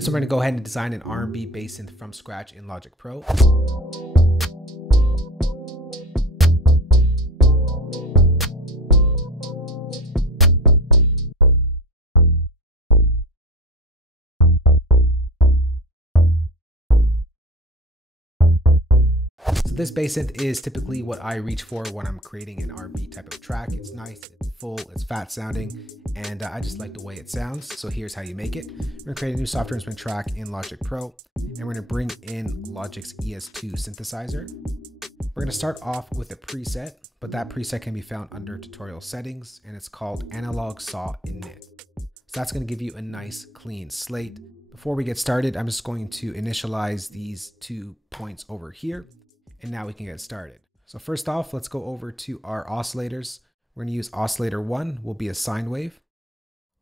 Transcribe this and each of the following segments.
So we're going to go ahead and design an R&B bass synth from scratch in Logic Pro. So this bass synth is typically what I reach for when I'm creating an R&B type of track. It's nice, it's full, it's fat sounding, and I just like the way it sounds. So here's how you make it. We're gonna create a new software instrument track in Logic Pro, and we're gonna bring in Logic's ES2 synthesizer. We're gonna start off with a preset, but that preset can be found under tutorial settings, and it's called Analog Saw Init. So that's gonna give you a nice clean slate. Before we get started, I'm just going to initialize these 2 points over here, and now we can get started. So first off, let's go over to our oscillators. We're gonna use oscillator 1 will be a sine wave,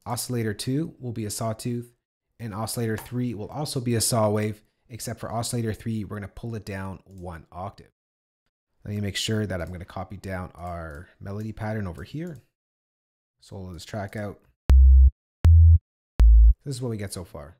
oscillator 2 will be a sawtooth, and oscillator 3 will also be a saw wave, except for oscillator 3, we're gonna pull it down 1 octave. Let me make sure that I'm gonna copy down our melody pattern over here. Solo this track out. This is what we get so far.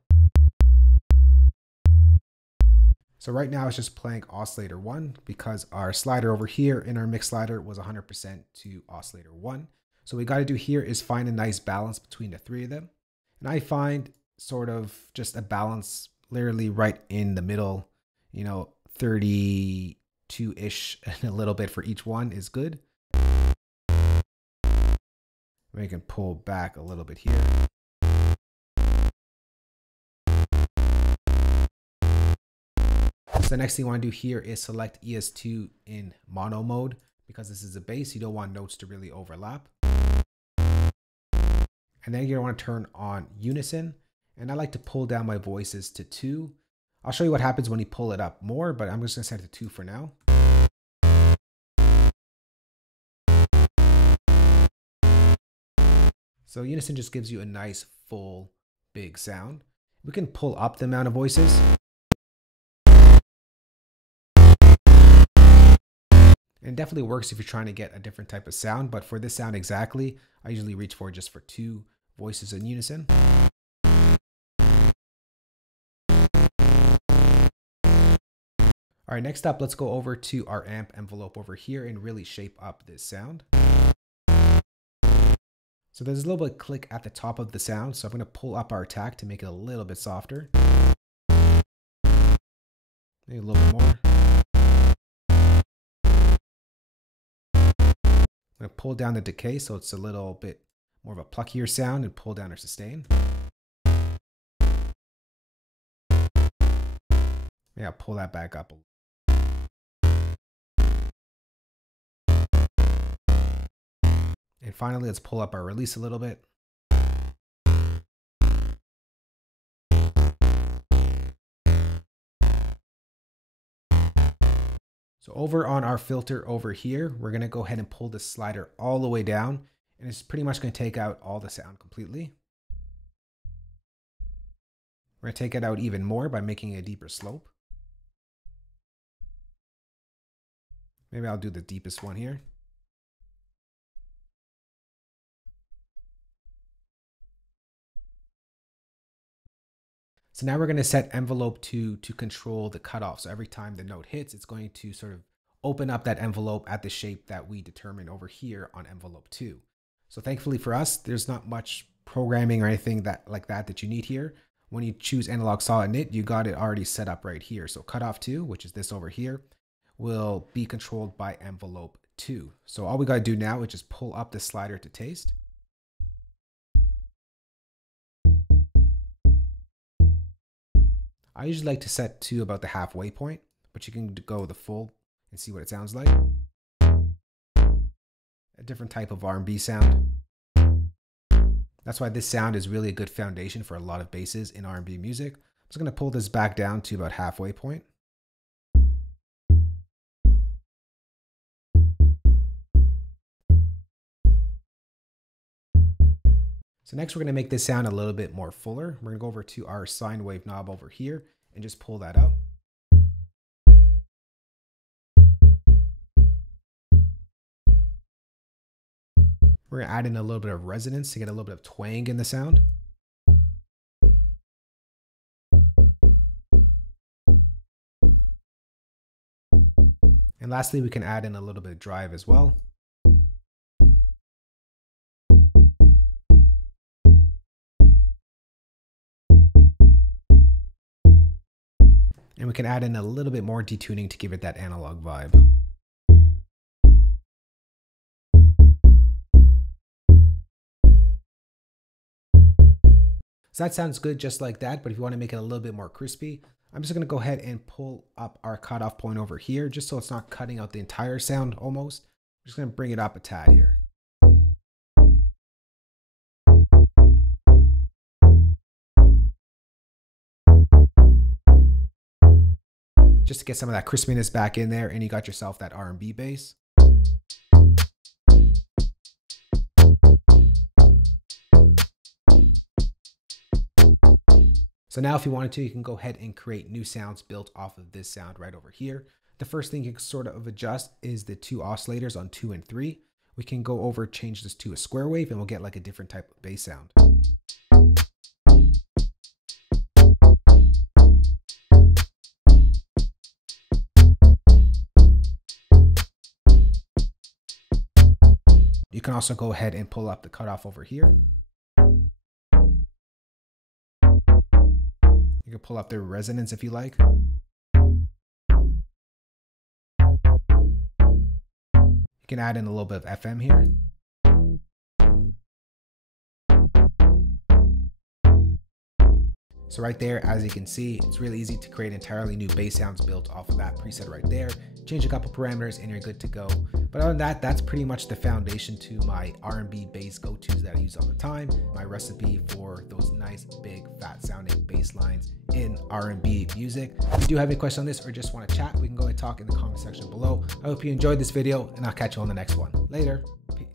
So right now it's just playing oscillator 1 because our slider over here in our mix slider was 100% to oscillator 1. So what we got to do here is find a nice balance between the 3 of them. And I find sort of just a balance literally right in the middle, 32-ish and a little bit for each one is good. We can pull back a little bit here. So the next thing you want to do here is select ES2 in mono mode because this is a bass. You don't want notes to really overlap. And then you're going to want to turn on unison. And I like to pull down my voices to 2. I'll show you what happens when you pull it up more, but I'm just going to set it to 2 for now. So unison just gives you a nice, full, big sound. We can pull up the amount of voices. And it definitely works if you're trying to get a different type of sound, but for this sound exactly, I usually reach for just for 2 voices in unison. All right, next up, let's go over to our amp envelope over here and really shape up this sound. So there's a little bit of click at the top of the sound, so I'm going to pull up our attack to make it a little bit softer. Maybe a little bit more. I'm going to pull down the decay so it's a little bit more of a pluckier sound and pull down our sustain. Maybe I'll pull that back up. And finally, let's pull up our release a little bit. So over on our filter over here, we're going to go ahead and pull this slider all the way down, and it's pretty much going to take out all the sound completely. We're going to take it out even more by making a deeper slope. Maybe I'll do the deepest one here. So now we're going to set envelope 2 to control the cutoff. So every time the note hits, it's going to sort of open up that envelope at the shape that we determine over here on envelope 2. So thankfully for us, there's not much programming or anything like that you need here. When you choose Analog Saw Init, you got it already set up right here. So cutoff 2, which is this over here, will be controlled by envelope 2. So all we got to do now is just pull up the slider to taste. I usually like to set to about the halfway point, but you can go the full and see what it sounds like. A different type of R&B sound. That's why this sound is really a good foundation for a lot of basses in R&B music. I'm just going to pull this back down to about halfway point. So next we're going to make this sound a little bit more fuller. We're going to go over to our sine wave knob over here and just pull that up. We're going to add in a little bit of resonance to get a little bit of twang in the sound. And lastly, we can add in a little bit of drive as well. And we can add in a little bit more detuning to give it that analog vibe. So that sounds good just like that, but if you want to make it a little bit more crispy, I'm just going to go ahead and pull up our cutoff point over here, just so it's not cutting out the entire sound almost. I'm just going to bring it up a tad here. Just to get some of that crispiness back in there, and you got yourself that R&B bass. So now if you wanted to, you can go ahead and create new sounds built off of this sound right over here. The first thing you can sort of adjust is the two oscillators on 2 and 3. We can go over, change this to a square wave, and we'll get like a different type of bass sound. You can also go ahead and pull up the cutoff over here. You can pull up the resonance if you like. You can add in a little bit of FM here. So right there, as you can see, it's really easy to create entirely new bass sounds built off of that preset right there. Change a couple parameters and you're good to go. But other than that, that's pretty much the foundation to my R&B bass go-tos that I use all the time. My recipe for those nice, big, fat sounding bass lines in R&B music. If you do have any questions on this or just want to chat, we can go and talk in the comment section below. I hope you enjoyed this video and I'll catch you on the next one. Later. Peace.